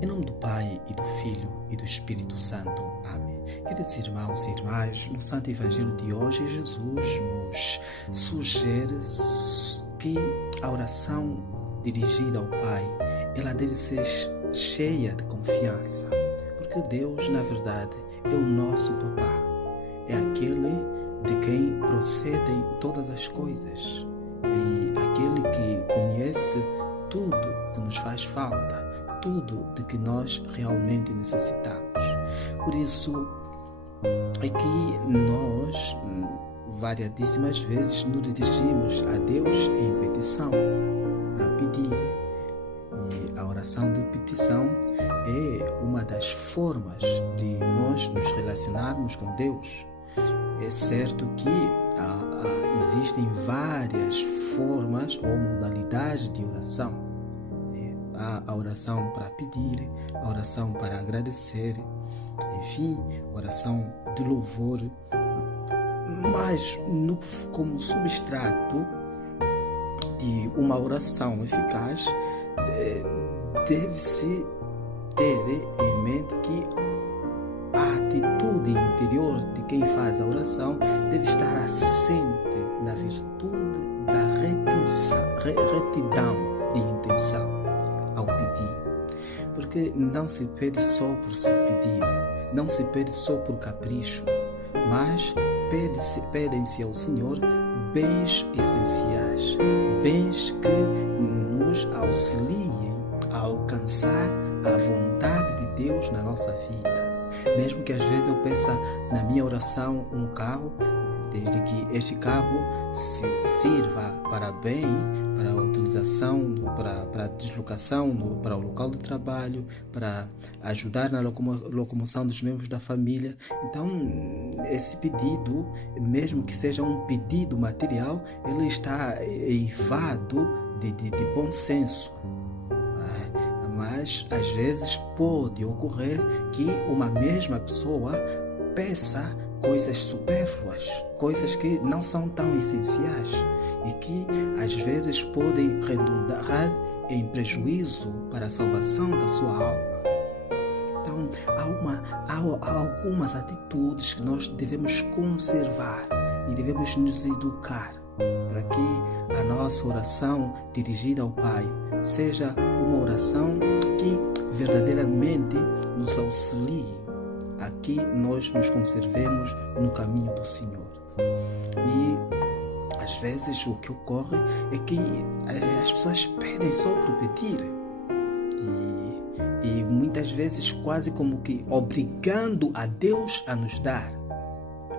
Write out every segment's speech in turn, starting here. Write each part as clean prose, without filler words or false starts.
Em nome do Pai, e do Filho, e do Espírito Santo. Amém. Queridos irmãos e irmãs, no Santo Evangelho de hoje, Jesus nos sugere que a oração dirigida ao Pai, ela deve ser cheia de confiança, porque Deus, na verdade, é o nosso Papá, é aquele de quem procedem todas as coisas, é aquele que conhece tudo que nos faz falta, tudo de que nós realmente necessitamos. Por isso é que nós, variadíssimas vezes, nos dirigimos a Deus em petição, para pedir. E a oração de petição é uma das formas de nós nos relacionarmos com Deus. É certo que existem várias formas ou modalidades de oração. Há a oração para pedir, a oração para agradecer, enfim, oração de louvor. Mas como substrato de uma oração eficaz, deve-se ter em mente que a atitude interior de quem faz a oração deve estar assente na virtude da retidão de intenção ao pedir. Porque não se pede só por se pedir, não se pede só por capricho, mas pedem-se ao Senhor bens essenciais, bens que nos auxiliem a alcançar a vontade de Deus na nossa vida. Mesmo que às vezes eu peça na minha oração um carro, desde que este carro sirva para bem, para a utilização, para a deslocação, para o local de trabalho, para ajudar na locomoção dos membros da família. Então, esse pedido, mesmo que seja um pedido material, ele está eivado de bom senso. Mas às vezes pode ocorrer que uma mesma pessoa peça coisas supérfluas, coisas que não são tão essenciais e que às vezes podem redundar em prejuízo para a salvação da sua alma. Então há algumas atitudes que nós devemos conservar e devemos nos educar para que a nossa oração dirigida ao Pai seja uma oração que verdadeiramente nos auxilie a que nós nos conservemos no caminho do Senhor. E às vezes o que ocorre é que as pessoas pedem só por pedir e muitas vezes quase como que obrigando a Deus a nos dar,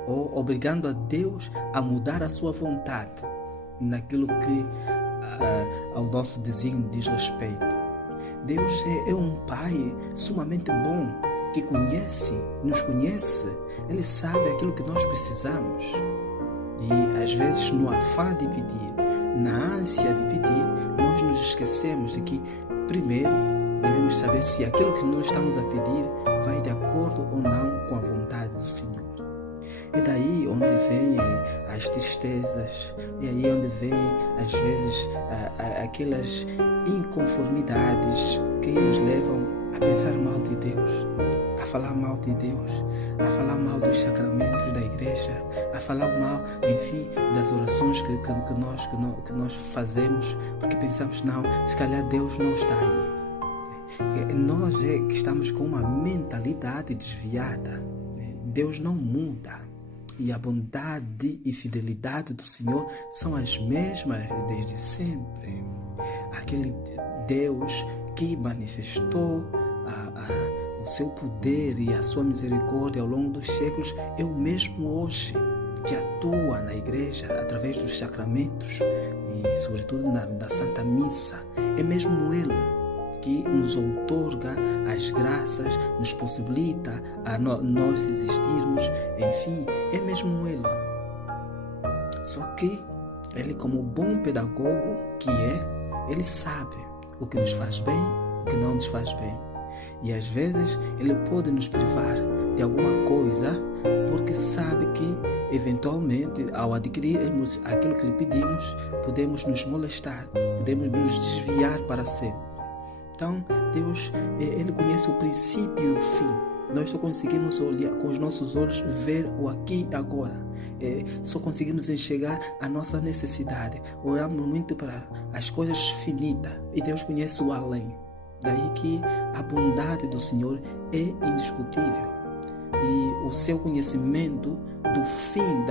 ou obrigando a Deus a mudar a sua vontade naquilo que ao nosso desígnio diz respeito. Deus é um Pai sumamente bom, que nos conhece, Ele sabe aquilo que nós precisamos. E às vezes no afã de pedir, na ânsia de pedir, nós nos esquecemos de que primeiro devemos saber se aquilo que nós estamos a pedir vai de acordo ou não com a vontade do Senhor. É daí onde vêm as tristezas, é aí onde vêm às vezes aquelas inconformidades que nos levam a pensar mal de Deus, a falar mal de Deus, a falar mal dos sacramentos da igreja, a falar mal, enfim, das orações que nós fazemos, porque pensamos, não, se calhar Deus não está aí. Nós que estamos com uma mentalidade desviada. Deus não muda. E a bondade e fidelidade do Senhor são as mesmas desde sempre. Aquele Deus que manifestou o seu poder e a sua misericórdia ao longo dos séculos é o mesmo hoje que atua na igreja através dos sacramentos e sobretudo na Santa Missa. É mesmo Ele que nos outorga as graças, nos possibilita a nós existirmos, enfim, é mesmo Ele. Só que Ele, como bom pedagogo que Ele sabe o que nos faz bem, o que não nos faz bem. E às vezes Ele pode nos privar de alguma coisa porque sabe que eventualmente, ao adquirirmos aquilo que lhe pedimos, podemos nos molestar, podemos nos desviar para sempre. Então, Deus, Ele conhece o princípio e o fim. Nós só conseguimos olhar com os nossos olhos, ver o aqui e agora. Só conseguimos enxergar a nossa necessidade. Oramos muito para as coisas finitas e Deus conhece o além. Daí que a bondade do Senhor é indiscutível. E o seu conhecimento do fim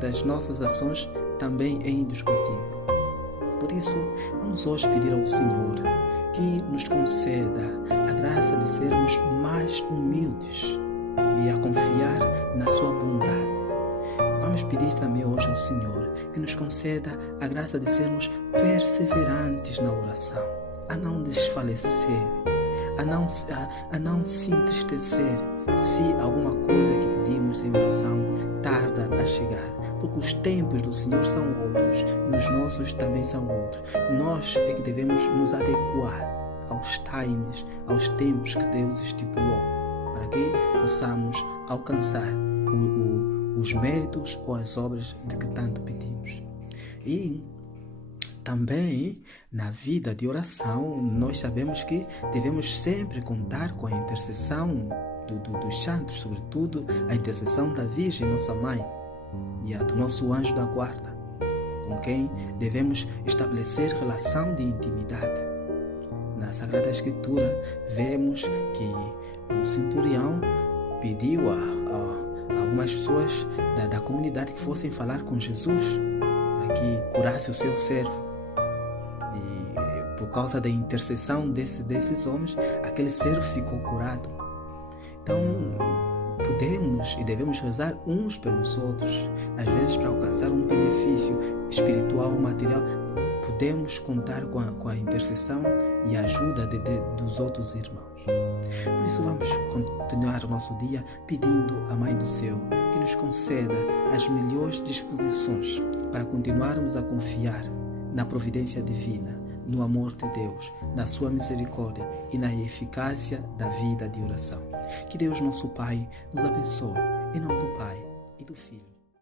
das nossas ações também é indiscutível. Por isso, vamos hoje pedir ao Senhor que nos conceda a graça de sermos mais humildes e a confiar na sua bondade. Vamos pedir também hoje ao Senhor que nos conceda a graça de sermos perseverantes na oração, a não desfalecer, a não se entristecer se alguma coisa que pedimos em oração tarda a chegar, porque os tempos do Senhor são outros e os nossos também são outros. Nós é que devemos nos adequar aos times, aos tempos que Deus estipulou, para que possamos alcançar os méritos ou as obras de que tanto pedimos. E também na vida de oração, nós sabemos que devemos sempre contar com a intercessão dos santos, sobretudo a intercessão da Virgem, nossa Mãe, e a do nosso anjo da guarda, com quem devemos estabelecer relação de intimidade. Na Sagrada Escritura, vemos que o centurião pediu a algumas pessoas da comunidade que fossem falar com Jesus para que curasse o seu servo. E por causa da intercessão desses homens, aquele servo ficou curado. Então, podemos e devemos rezar uns pelos outros, às vezes para alcançar um benefício espiritual ou material. Podemos contar com a intercessão e a ajuda dos outros irmãos. Por isso vamos continuar o nosso dia pedindo à Mãe do Céu que nos conceda as melhores disposições para continuarmos a confiar na providência divina, no amor de Deus, na sua misericórdia e na eficácia da vida de oração. Que Deus, nosso Pai, nos abençoe. Em nome do Pai e do Filho